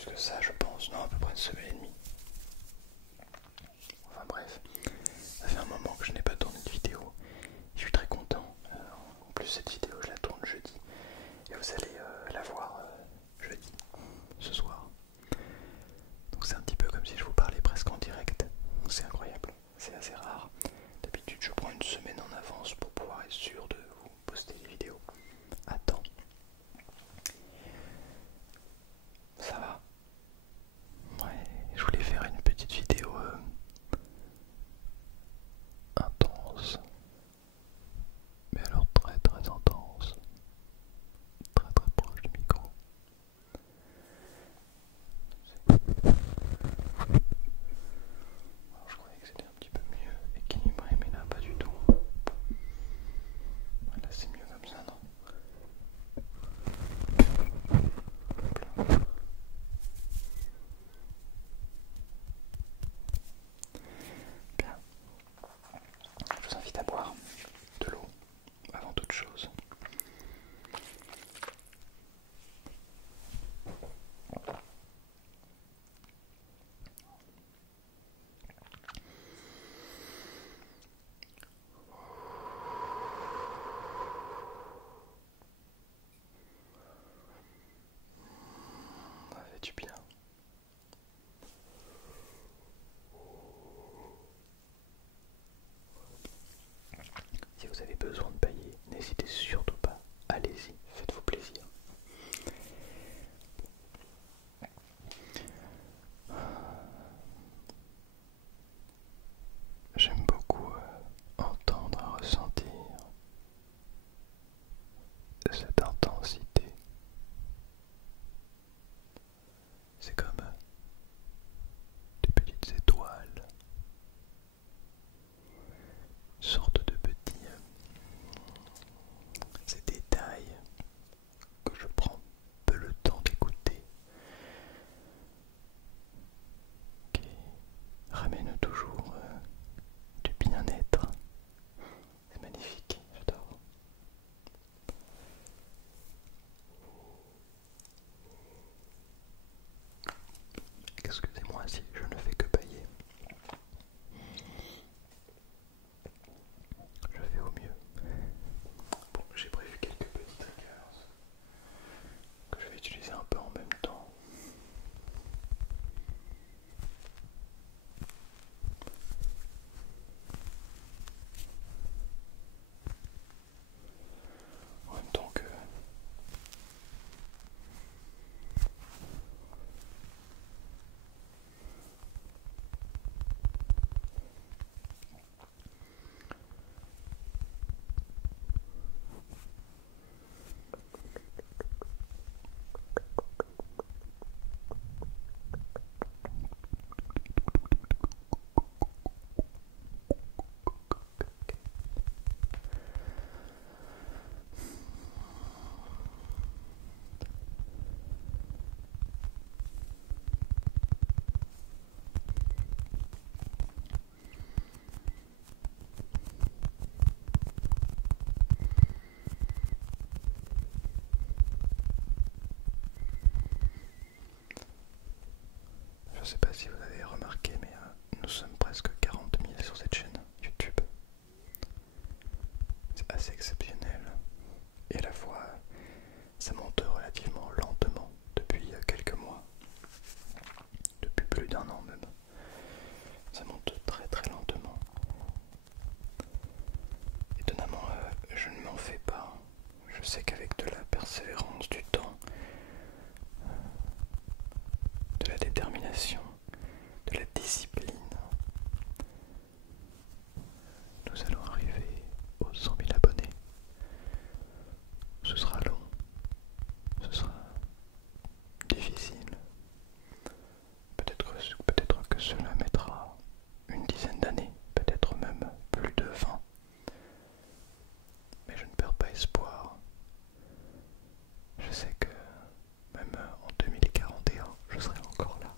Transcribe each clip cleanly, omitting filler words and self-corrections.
plus que ça, je pense. Non, à peu près une semaine et demie. Enfin bref, ça fait un moment que je n'ai pas tourné de vidéo. Je suis très content. En plus, cette vidéo, je la tourne jeudi. Et vous allez la voir jeudi, ce soir. Donc c'est un petit peu comme si je vous parlais presque en direct. C'est incroyable, c'est assez rare. D'habitude, je prends une semaine en avance pour pouvoir être sûr de vous poster les vidéos à temps. Ça va? Ouais, je voulais faire une petite vidéo intense. Mais alors très très intense. Très très proche du micro. Alors, je croyais que c'était un petit peu mieux équilibré, mais là pas du tout. Là c'est mieux comme ça, non? Bien. Je vous invite à boire de l'eau avant toute chose. Ça fait du bien. Si vous avez besoin de pailler, n'hésitez surtout pas. Allez-y, faites-vous plaisir. J'aime beaucoup entendre, ressentir cette intensité. C'est comme des petites étoiles, sorte de petits ces détails que je prends peu le temps d'écouter, qui ramènent toujours du bien-être. C'est magnifique, j'adore. Excusez-moi si je ne fais que pailler. Je fais au mieux. Bon, j'ai prévu quelques petits triggers que je vais utiliser un peu en même temps. En même temps que je sais pas si vous avez remarqué, mais nous sommes presque 40 000 sur cette chaîne YouTube. C'est assez exceptionnel. Et à la fois, ça monte relativement lentement depuis quelques mois. Depuis plus d'un an même. Ça monte très très lentement. Étonnamment, je ne m'en fais pas. Je sais qu'avec de la persévérance, du temps, de la détermination, de la discipline, nous allons arriver aux 100 000 abonnés. Ce sera long, ce sera difficile. Peut-être que cela mettra une dizaine d'années, peut-être même plus de 20. Mais je ne perds pas espoir. Je sais que même en 2041, je serai encore là.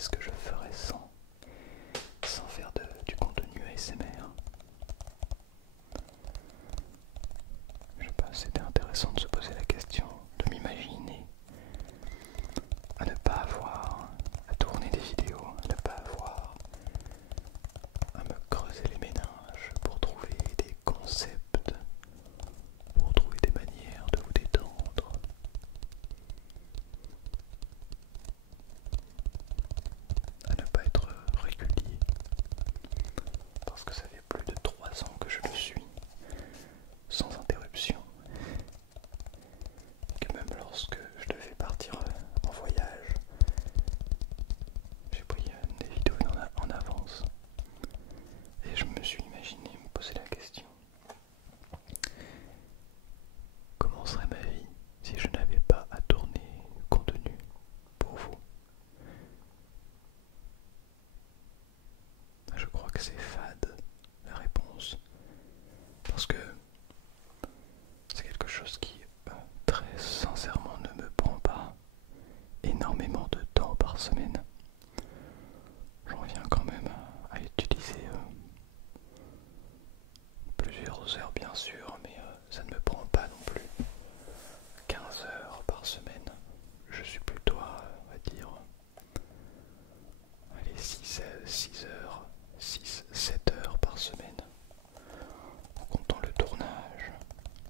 ce que je ferais sans faire du contenu ASMR. Je sais pas, c'était intéressant de se poser la question, de m'imaginer à ne pas avoir à tourner des vidéos, à ne pas avoir à me creuser les méninges pour trouver des concepts, pour trouver des manières de vous détendre. À ne pas être régulier, parce que ça fait plus de 3 ans que je le suis, sans interruption, et que même lorsque je devais partir en voyage, j'ai pris des vidéos en avance, et je me suis imaginé me poser la question: comment serait ma vie si je n'avais pas à tourner du contenu pour vous? Je crois que c'est fade la réponse, parce que c'est quelque chose qui, très sincèrement, ne me prend pas énormément de temps par semaine. J'en viens quand même à utiliser plusieurs heures bien sûr, mais ça ne me prend pas non plus 15 heures par semaine. Je suis plutôt à, on va dire, allez, 6 heures, 7 heures par semaine, en comptant le tournage,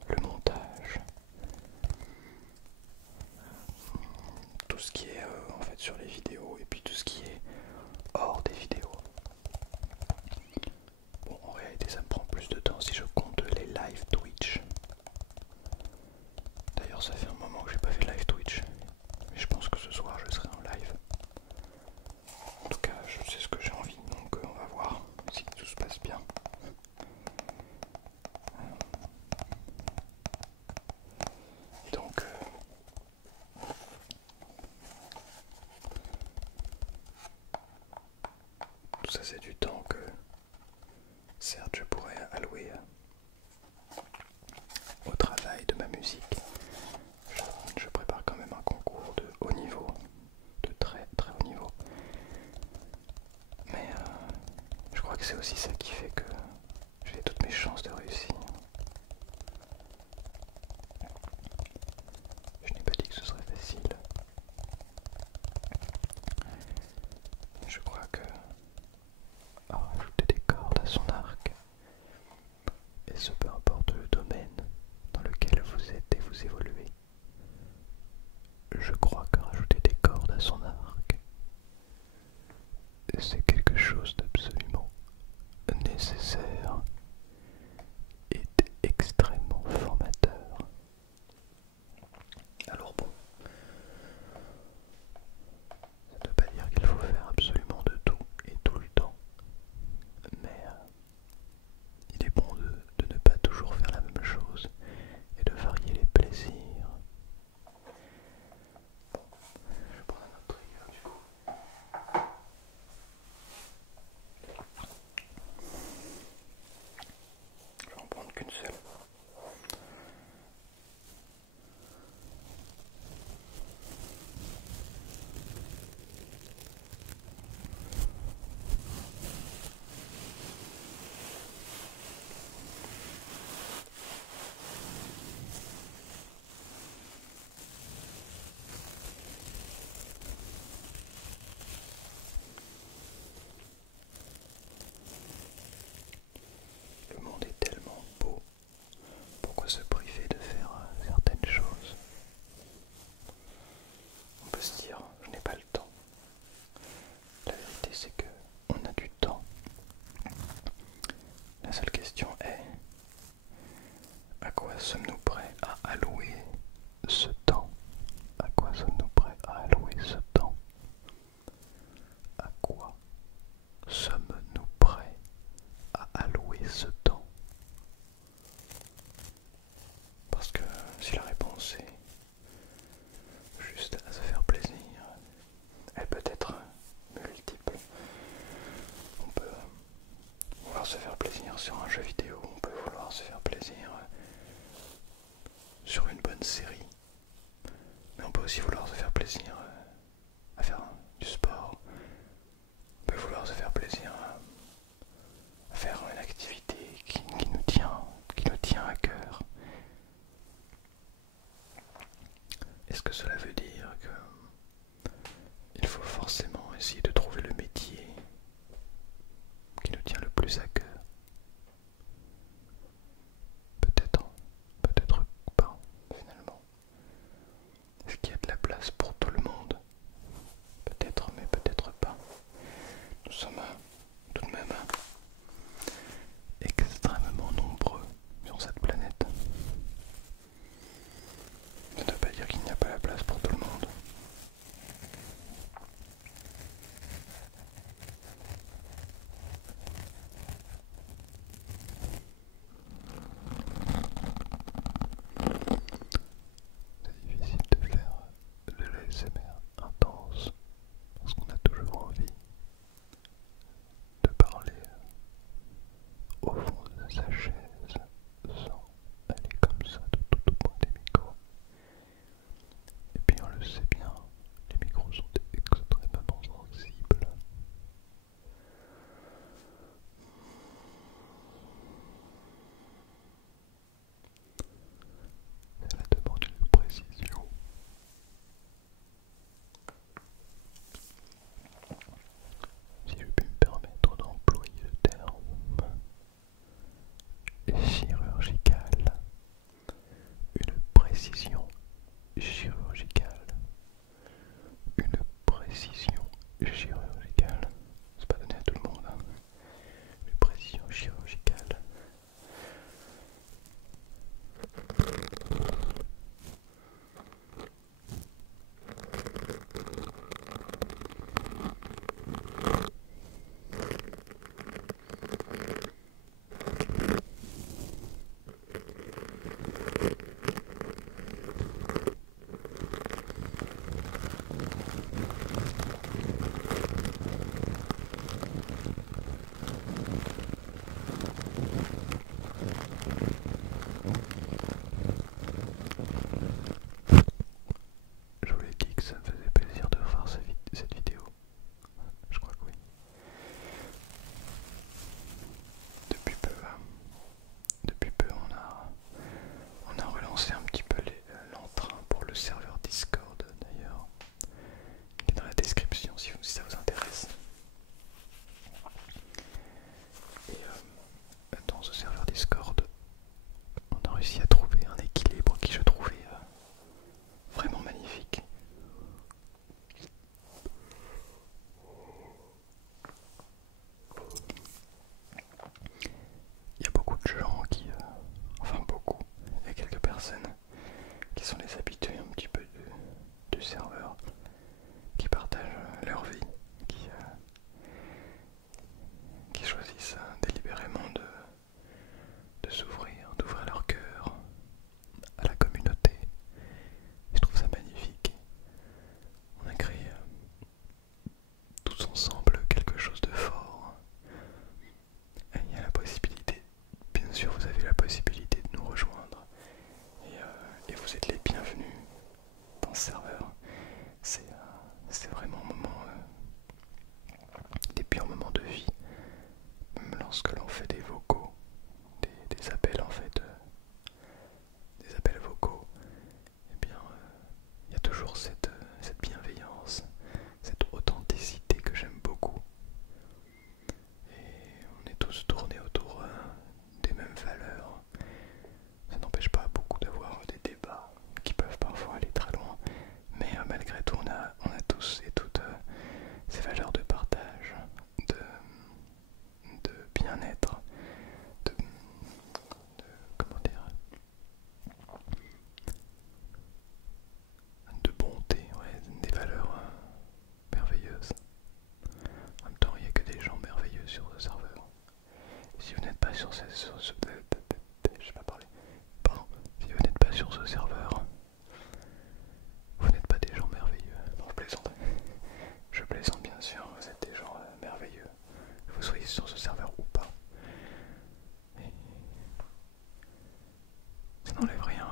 le montage, tout ce qui est en fait sur les vidéos, et puis tout ce qui est hors des vidéos. Bon, en réalité ça me prend plus de temps si je compte les live Twitch. D'ailleurs ça fait un moment que j'ai pas fait de live Twitch, mais je pense que ce soir je serai en live. En tout cas je sais ce que j'ai envie, donc on va voir si tout se passe bien. Et donc tout ça c'est du temps que certes je pourrais allouer au travail de ma musique. Je prépare quand même un concours de haut niveau, de très très haut niveau. Mais je crois que c'est aussi ça qui fait que j'ai toutes mes chances de réussir. Je n'ai pas dit que ce serait facile. Je crois que ajouter des cordes à son arc, et ce peu importe le domaine dans lequel vous êtes et vous évoluez, je crois que rajouter des cordes à son arc, c'est quelque chose d'absolument nécessaire et extrêmement formateur. Alors bon, ça ne veut pas dire qu'il faut faire absolument de tout et tout le temps, mais il est bon de ne pas toujours faire la même chose et de varier les plaisirs. Bon, je vais prendre un autre trigger du coup. Je vais en prendre qu'une seule. Le monde est tellement beau, pourquoi se priver de faire certaines choses? On peut se dire, je n'ai pas le temps. La vérité c'est que on a du temps. La seule question est, à quoi sommes-nous prêts à allouer ce temps? À quoi sommes-nous prêts à allouer ce temps? À quoi sommes-nous prêts à allouer ce temps? Parce que si la réponse est juste à se faire plaisir, elle peut être multiple. On peut vouloir se faire plaisir sur un jeu vidéo, on peut vouloir se faire plaisir sur une bonne série, mais on peut aussi vouloir se faire plaisir à faire du sport, c'est sur ce serveur ou pas. Et ça n'enlève rien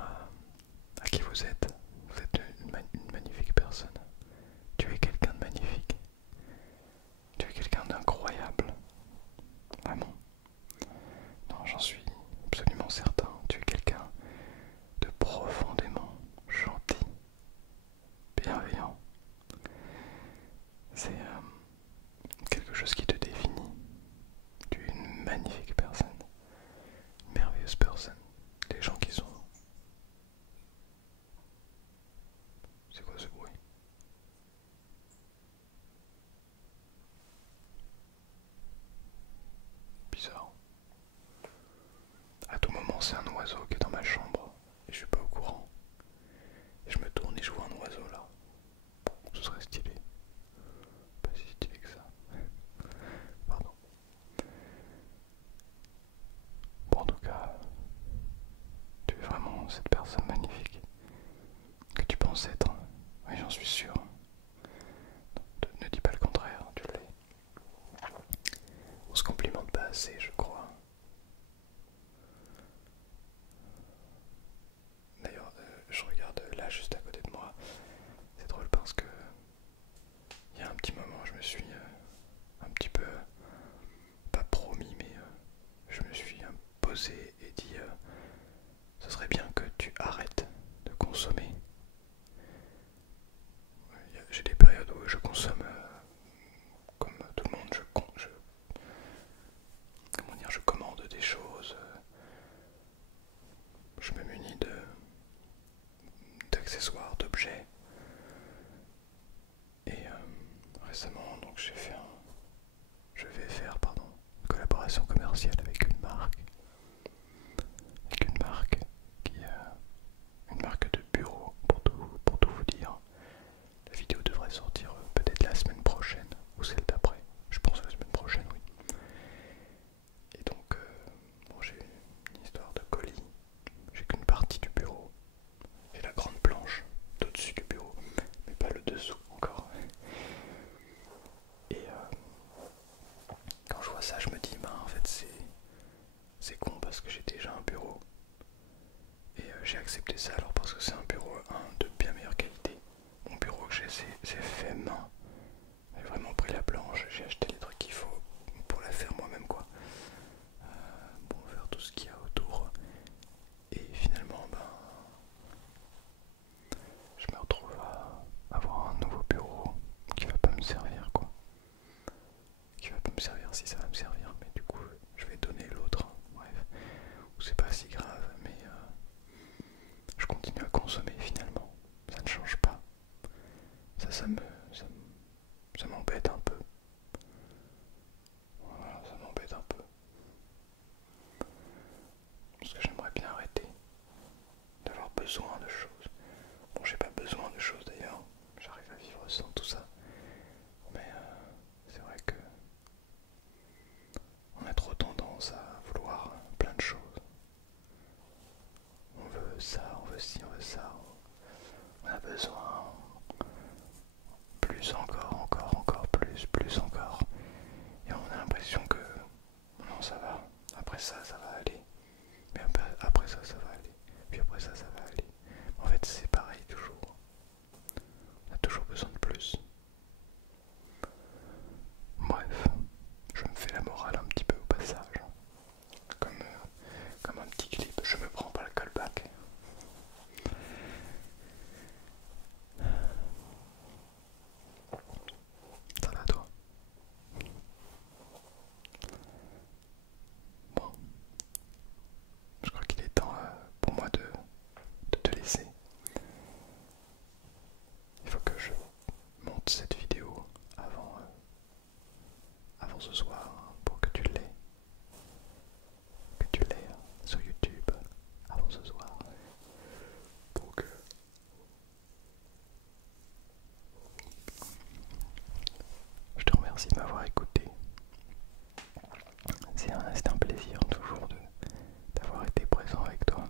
à qui vous êtes. Vous êtes une magnifique personne. Tu es quelqu'un de magnifique. Tu es quelqu'un d'incroyable. Vraiment. Non, j'en suis absolument certain. Tu es quelqu'un de profondément gentil, bienveillant. C'est quelque chose qui te définit. Tu es une magnifique personne, une merveilleuse personne. Les gens qui sont... C'est quoi ce bruit? Bizarre. À tout moment, c'est un oiseau qui est dans ma chambre et je suis pas au courant. Et je me tourne et je vois un oiseau là. Ce serait stylé. Pas si stylé que ça. Pardon. Bon, en tout cas, tu es vraiment cette personne magnifique que tu penses être. Oui, j'en suis sûr. Ne dis pas le contraire, tu l'es. On se complimente pas assez, je crois. D'ailleurs, je regarde là juste à côté de moi. C'est drôle parce que il y a un petit moment, je me suis un petit peu, pas promis, mais je me suis posé et dit ce serait bien que tu arrêtes de consommer. J'ai des périodes où je consomme comme tout le monde, comment dire, je commande des choses, je me munis d'accessoires, d'objets. Et récemment, donc je vais faire une collaboration commerciale avec une marque qui une marque de bureau pour tout vous dire. La vidéo devrait sortir peut-être la semaine prochaine ou celle d'après. Je pense la semaine prochaine, oui. Et donc, bon, j'ai une histoire de colis. J'ai qu'une partie du bureau. J'ai la grande planche au-dessus du bureau, mais pas le dessous encore. Et quand je vois ça, je me dis, bah en fait c'est con parce que j'ai déjà un bureau. Et j'ai accepté ça alors parce que c'est un bureau de bien meilleure qualité. Mon bureau que j'ai, c'est fait main. J'ai vraiment pris la planche, j'ai acheté les trucs qu'il faut pour la faire moi-même quoi. Bon, faire tout ce qu'il y a autour. Et finalement, ben, je me retrouve à avoir un nouveau bureau qui va pas me servir quoi. Qui va pas me servir si ça va me servir, mais du coup je vais donner l'autre. Bref, ou c'est pas si grave, mais je continue à consommer finalement. Ça ne change pas. Ça m'embête un peu. Voilà, ça m'embête un peu. Parce que j'aimerais bien arrêter d'avoir besoin de choses. Bon, j'ai pas besoin de choses d'ailleurs. J'arrive à vivre sans tout ça. Mais c'est vrai que on a trop tendance à vouloir plein de choses. On veut ça, on veut ci, on veut ça. On a besoin plus encore plus encore. Et on a l'impression que non, ça va. Après ça, ça va aller. Mais après ça, ça va aller. Puis après ça, ça va aller. En fait, c'est pareil toujours. On a toujours besoin de plus. Bref, je me fais la morale un petit peu au passage. Comme un petit clip, je me prends pas le callback. Ça va toi? Bon, je crois qu'il est temps pour moi de te laisser. Il faut que je monte cette vidéo avant ce soir pour que tu l'aies. Sur YouTube avant ce soir. Pour que... Je te remercie de m'avoir écouté. C'est un plaisir toujours d'avoir été présent avec toi.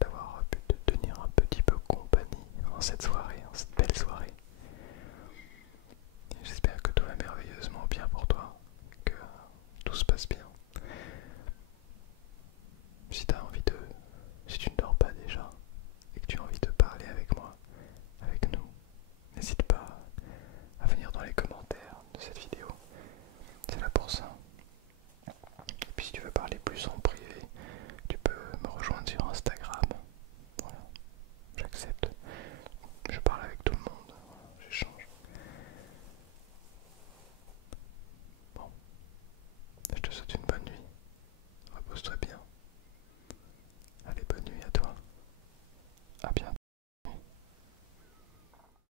D'avoir pu te tenir un petit peu compagnie en cette soirée.